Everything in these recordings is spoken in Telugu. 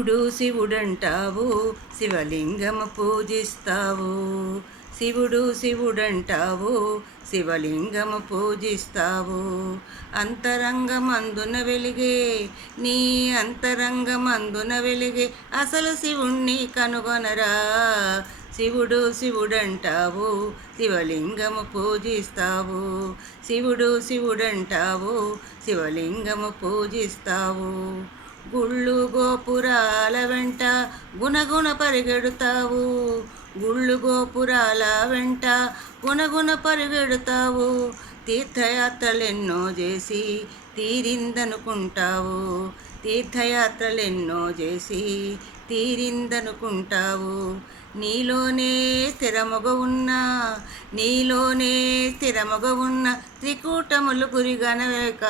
శివుడు శివుడంటావు, శివలింగము పూజిస్తావు. శివుడు శివుడంటావు, శివలింగము పూజిస్తావు. అంతరంగమందున వెలిగే, నీ అంతరంగమందున వెలిగే అసలు శివుణ్ణి కనుగొనరా. శివుడు శివుడంటావు, శివలింగము పూజిస్తావు. శివుడు శివుడంటావు, శివలింగము పూజిస్తావు. గుళ్ళు గోపురాల వెంట గుణగుణ పరిగెడుతావు. గుళ్ళు గోపురాల వెంట గుణగుణ పరిగెడుతావు. తీర్థయాత్రలెన్నో చేసి తీరిందనుకుంటావు. తీర్థయాత్రలెన్నో చేసి తీరిందనుకుంటావు. నీలోనే స్థిరముగ ఉన్న, నీలోనే స్థిరముగ ఉన్న త్రికూటములు గురిగనవేక.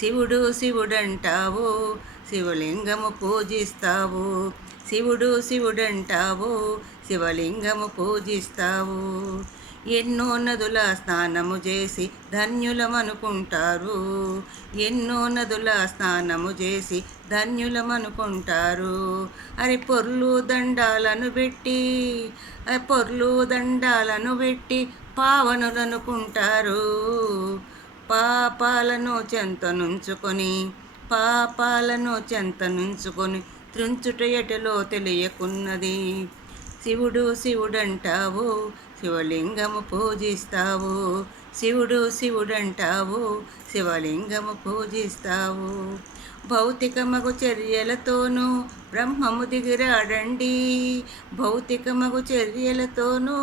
శివుడు శివుడంటావు, శివలింగము పూజిస్తావు. శివుడు శివుడంటావు, శివలింగము పూజిస్తావు. ఎన్నో నదుల స్నానము చేసి ధన్యులమనుకుంటారు. ఎన్నో నదుల స్నానము చేసి ధన్యులమనుకుంటారు. అరి పొర్లు దండాలను పెట్టి, పొర్లు దండాలను పెట్టి పావనులనుకుంటారు. పాపాలను చెంతనుంచుకొని, పాపాలను చెంతనుంచుకొని త్రుంచుట ఎటలో తెలియకున్నది. శివుడు శివుడంటావు, శివలింగము పూజిస్తావు. శివుడు శివుడంటావు, శివలింగము పూజిస్తావు. భౌతికమగు చర్యలతోనూ బ్రహ్మము దిగిరాడండి. భౌతికమగు చర్యలతోనూ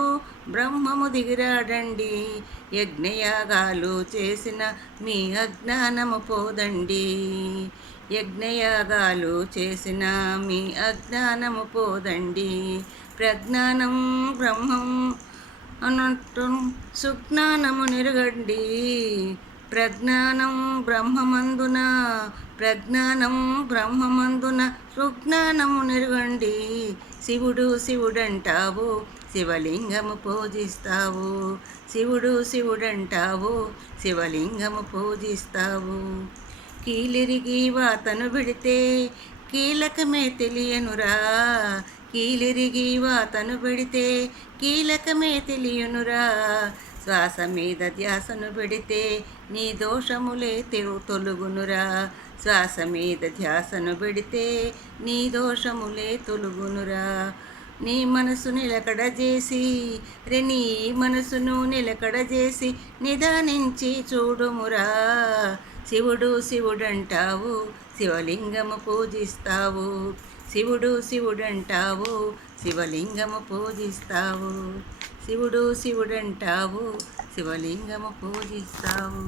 బ్రహ్మము దిగిరాడండి. యజ్ఞయాగాలు చేసిన మీ అజ్ఞానము పోదండి. యజ్ఞయాగాలు చేసిన మీ అజ్ఞానము పోదండి. ప్రజ్ఞానం బ్రహ్మం అన్నట్టు సుజ్ఞానము నిరగండి. ప్రజ్ఞానం బ్రహ్మమందున, ప్రజ్ఞానం బ్రహ్మమందున సుజ్ఞానము నిరగండి. శివుడు శివుడంటావు, శివలింగము పూజిస్తావు. శివుడు శివుడంటావు, శివలింగము పూజిస్తావు. కీలిరిగి వాతను పెడితే కీలకమే తెలియనురా. కీలిరిగి వాతను పెడితే కీలకమే తెలియనురా. శ్వాస మీద ధ్యాసను పెడితే నీ దోషములే తొలుగునురా. శ్వాస మీద ధ్యాసను పెడితే నీ దోషములే తొలుగునురా. నీ మనసు నిలకడ చేసి, నీ మనసును నిలకడ చేసి నిదానించి చూడుమురా. శివుడు శివుడంటావు, శివలింగము పూజిస్తావు. శివుడు శివుడంటావు, శివలింగము పూజిస్తావు. శివుడు శివుడంటావు, శివలింగము పూజిస్తావు.